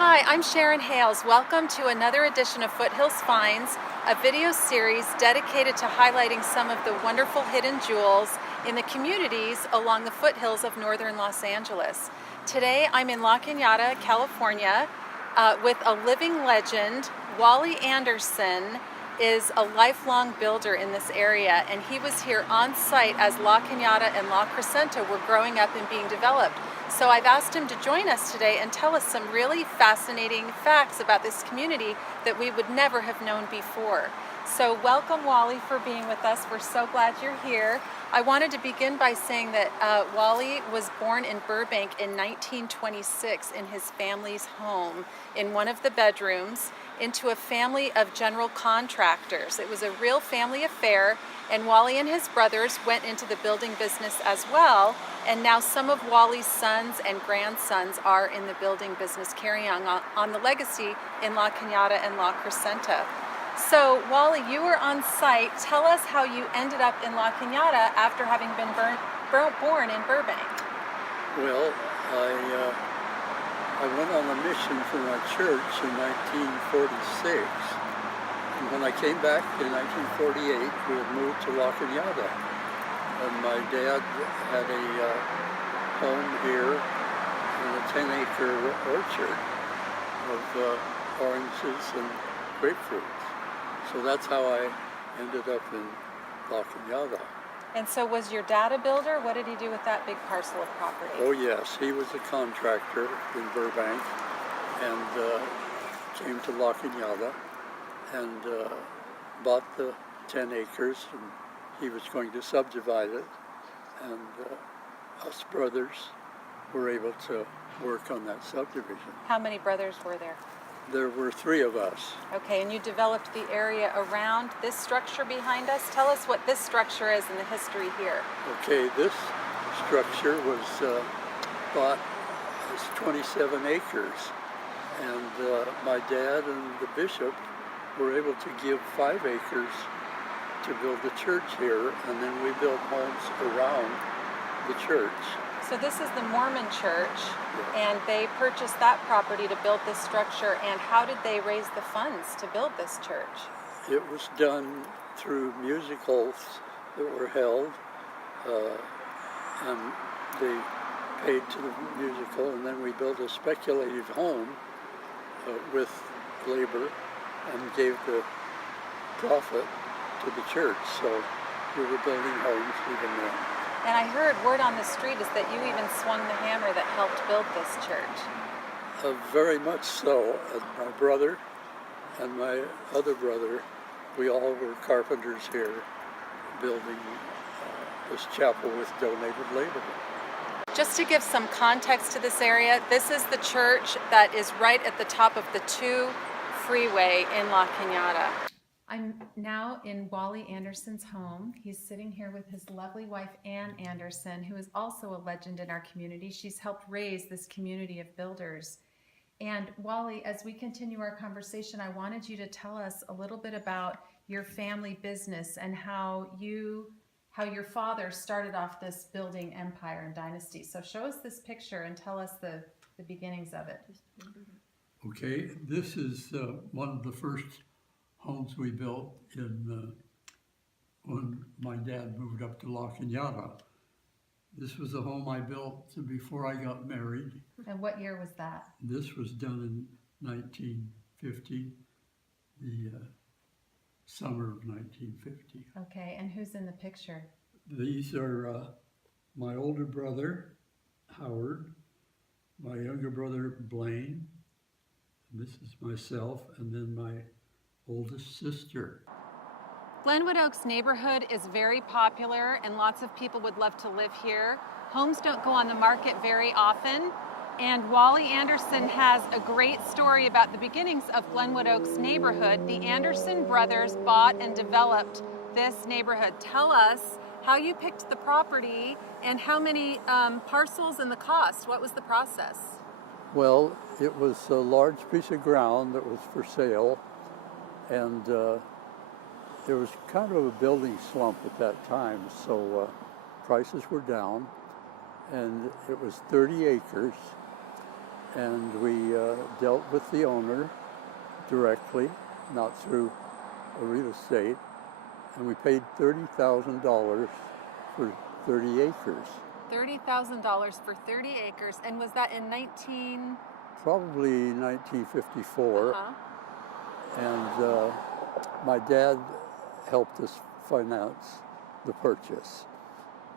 Hi, I'm Sharon Hales. Welcome to another edition of Foothills Finds, a video series dedicated to highlighting some of the wonderful hidden jewels in the communities along the foothills of northern Los Angeles. Today I'm in La Canada, California, with a living legend. Wally Anderson is a lifelong builder in this area, and he was here on site as La Canada and La Crescenta were growing up and being developed. So I've asked him to join us today and tell us some really fascinating facts about this community that we would never have known before. So welcome, Wally, for being with us. We're so glad you're here. I wanted to begin by saying that Wally was born in Burbank in 1926 in his family's home in one of the bedrooms into a family of general contractors. It was a real family affair, and Wally and his brothers went into the building business as well, and now some of Wally's sons and grandsons are in the building business, carrying on the legacy in La Canada and La Crescenta. So, Wally, you were on site. Tell us how you ended up in La Canada after having been born in Burbank. Well, I went on a mission for my church in 1946. And when I came back in 1948, we had moved to La Canada. And my dad had a home here in a 10-acre orchard of oranges and grapefruits. So that's how I ended up in La Canada. And so was your dad a builder? What did he do with that big parcel of property? Oh yes, he was a contractor in Burbank and came to La Canada and bought the 10 acres, and he was going to subdivide it, and us brothers were able to work on that subdivision. How many brothers were there? There were 3 of us. Okay, and you developed the area around this structure behind us. Tell us what this structure is and the history here. Okay, this structure was bought as 27 acres, and my dad and the bishop were able to give 5 acres to build the church here, and then we built homes around the church. So this is the Mormon Church, and they purchased that property to build this structure. And how did they raise the funds to build this church? It was done through musicals that were held, and they paid to the musical, and then we built a speculative home with labor and gave the profit to the church. So we were building homes even then. And I heard word on the street is that you even swung the hammer that helped build this church. Very much so. My brother and my other brother, we all were carpenters here building this chapel with donated labor. Just to give some context to this area, this is the church that is right at the top of the 2 freeway in La Canada. I'm now in Wally Anderson's home. He's sitting here with his lovely wife, Ann Anderson, who is also a legend in our community. She's helped raise this community of builders. And Wally, as we continue our conversation, I wanted you to tell us a little bit about your family business and how your father started off this building empire and dynasty. So show us this picture and tell us the beginnings of it. Okay, this is one of the first homes we built in when my dad moved up to La Canada. This was a home I built before I got married. And what year was that? This was done in 1950, the summer of 1950. Okay, and who's in the picture? These are my older brother, Howard, my younger brother, Blaine, and this is myself, and then my oldest sister. Glenwood Oaks neighborhood is very popular and lots of people would love to live here. Homes don't go on the market very often, and Wally Anderson has a great story about the beginnings of Glenwood Oaks neighborhood. The Anderson brothers bought and developed this neighborhood. Tell us how you picked the property and how many parcels and the cost. What was the process? Well, it was a large piece of ground that was for sale, and there was kind of a building slump at that time, so prices were down, and it was 30 acres, and we dealt with the owner directly, not through a real estate, and we paid $30,000 for 30 acres. $30,000 for 30 acres, and was that in Probably 1954, Uh-huh. and my dad helped us finance the purchase.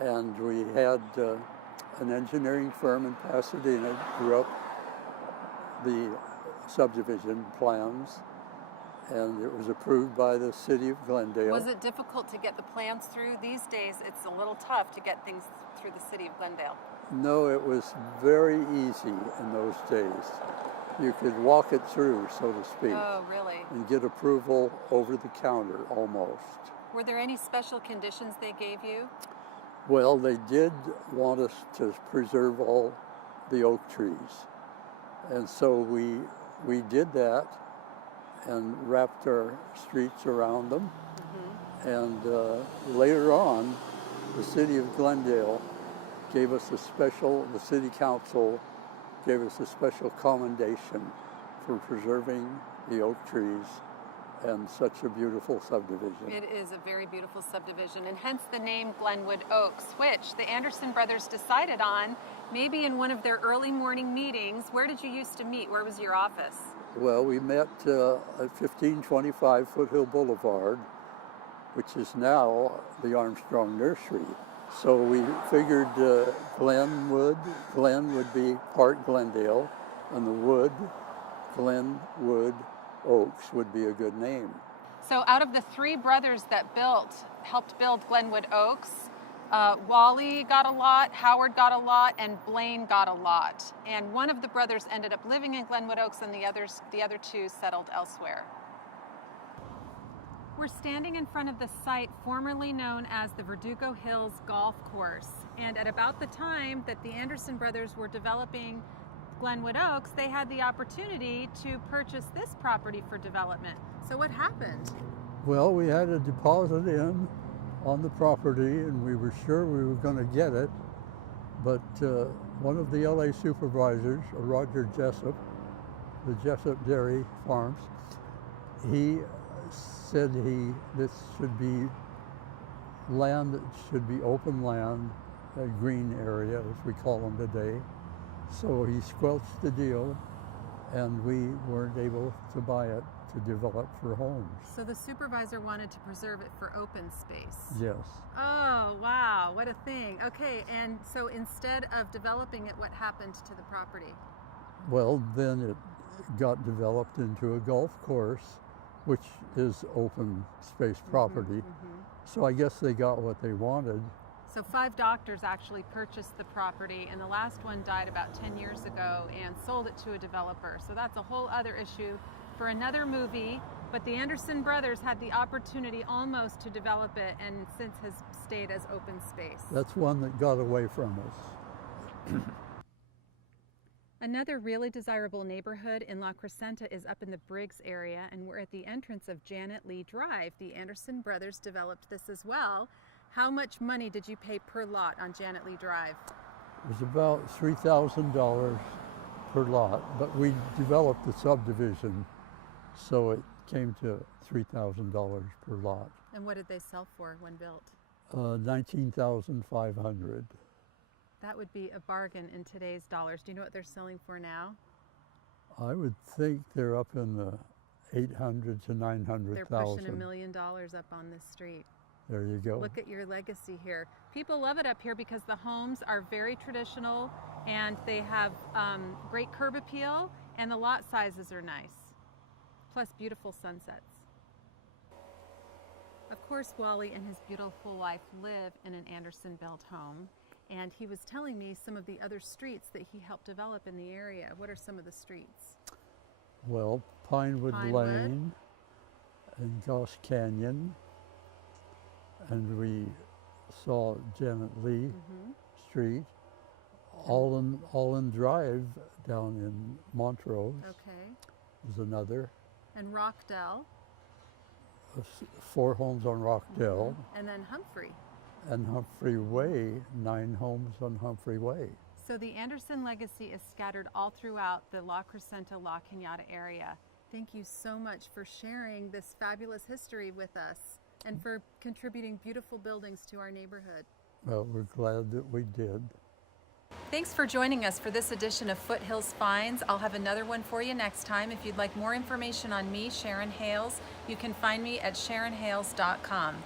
And we had an engineering firm in Pasadena drew up the subdivision plans, and it was approved by the city of Glendale. Was it difficult to get the plans through? These days, it's a little tough to get things through the city of Glendale. No, it was very easy in those days. You could walk it through, so to speak. Oh, really? And get approval over the counter almost. Were there any special conditions they gave you? Well, they did want us to preserve all the oak trees. And so we did that and wrapped our streets around them. Mm-hmm. And later on, the city of Glendale gave us the city council gave us a special commendation for preserving the oak trees and such a beautiful subdivision. It is a very beautiful subdivision, and hence the name Glenwood Oaks, which the Anderson brothers decided on maybe in one of their early morning meetings. Where did you used to meet? Where was your office? Well, we met at 1525 Foothill Boulevard, which is now the Armstrong Nursery. So we figured Glen would be part Glendale, and the wood, Glenwood Oaks, would be a good name. So out of the three brothers that helped build Glenwood Oaks, Wally got a lot, Howard got a lot, and Blaine got a lot. And one of the brothers ended up living in Glenwood Oaks, and the other two settled elsewhere. We're standing in front of the site formerly known as the Verdugo Hills Golf Course. And at about the time that the Anderson brothers were developing Glenwood Oaks, they had the opportunity to purchase this property for development. So what happened? Well, we had a deposit in on the property, and we were sure we were going to get it. But one of the LA supervisors, Roger Jessup, the Jessup Dairy Farms, he said this should be land that should be open land, a green area as we call them today. So he squelched the deal, and we weren't able to buy it to develop for homes. So the supervisor wanted to preserve it for open space. Yes. Oh, wow, what a thing. Okay, and so instead of developing it, what happened to the property? Well, then it got developed into a golf course, which is open space property. So I guess they got what they wanted. So 5 doctors actually purchased the property, and the last one died about 10 years ago and sold it to a developer. So that's a whole other issue for another movie, but the Anderson brothers had the opportunity almost to develop it, and since has stayed as open space. That's one that got away from us. Another really desirable neighborhood in La Crescenta is up in the Briggs area, and we're at the entrance of Janet Lee Drive. The Anderson brothers developed this as well. How much money did you pay per lot on Janet Lee Drive? It was about $3,000 per lot, but we developed the subdivision, so it came to $3,000 per lot. And what did they sell for when built? $19,500. That would be a bargain in today's dollars. Do you know what they're selling for now? I would think they're up in the 800 to 900,000. They're pushing $1 million up on this street. There you go. Look at your legacy here. People love it up here because the homes are very traditional, and they have great curb appeal, and the lot sizes are nice, plus beautiful sunsets. Of course, Wally and his beautiful wife live in an Anderson-built home, and he was telling me some of the other streets that he helped develop in the area. What are some of the streets? Well, Pinewood Lane and Goss Canyon, and we saw Janet Lee Street, Allen Drive down in Montrose. Okay. Is another. And Rockdale. 4 homes on Rockdale. And then Humphrey. And Humphrey Way, 9 homes on Humphrey Way. So the Anderson legacy is scattered all throughout the La Crescenta-La Canada area. Thank you so much for sharing this fabulous history with us and for contributing beautiful buildings to our neighborhood. Well, we're glad that we did. Thanks for joining us for this edition of Foothills Finds. I'll have another one for you next time. If you'd like more information on me, Sharon Hales, you can find me at sharonhales.com.